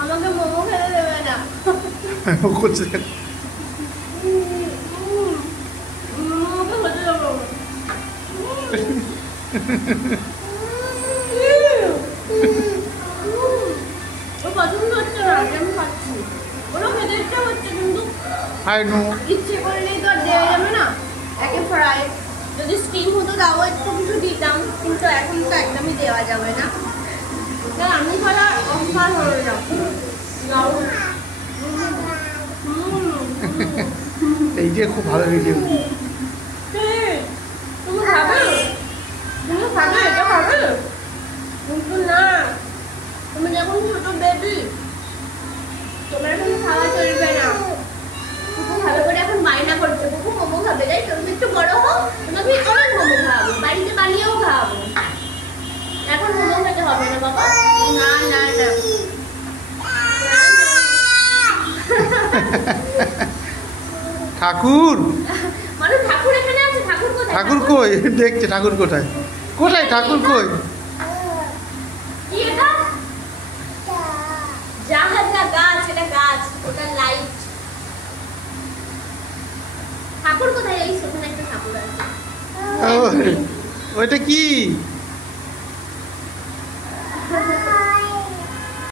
আমাকে মোমো খেতে দেবে না। করছে মোমোকে খেতে দেবো। ও পছন্দ হচ্ছে না, আমি খাচ্ছি। ওরা খেতে ইচ্ছা হচ্ছে কিন্তু আই নো। ইচ্ছে করলেই তো আর দেওয়া যাবে না। একে ফ্রাই যদি স্টিম হতো তাও একটু কিছু দিতাম, কিন্তু এখন তো একদমই দেওয়া যাবে না। আমি খাওয়া অভ্যাস হয়ে যাবে। এই যে খুব ভালো ভিডিও। তুমি খাবে? তুমি খাবে? এটা খাবে? কিন্তু না, তুমি যখন ছোট বেবি, তোমার এখন খাওয়া চলবে না। কুকু খাবে বলে এখন বায়না করছে, কুকু মোমো খাবে। তাই তুমি একটু বড় হও, তোমাকে অনেক মোমো খাওয়াবো, বাড়িতে বানিয়েও খাওয়াবো। এখন মোমো খেতে হবে না বাবা। না না না, ঠাকুর মানে ঠাকুর এখানে আছে। ঠাকুর কোথায়? ঠাকুর কই? দেখছে ঠাকুর কোথায়? কোথায় ঠাকুর কই? কি এটা? জাহাজ না গাছ? এটা গাছ, ওটা লাইট। ঠাকুর কোথায়? এই সেখানে একটা ঠাকুর আছে। ওইটা কি?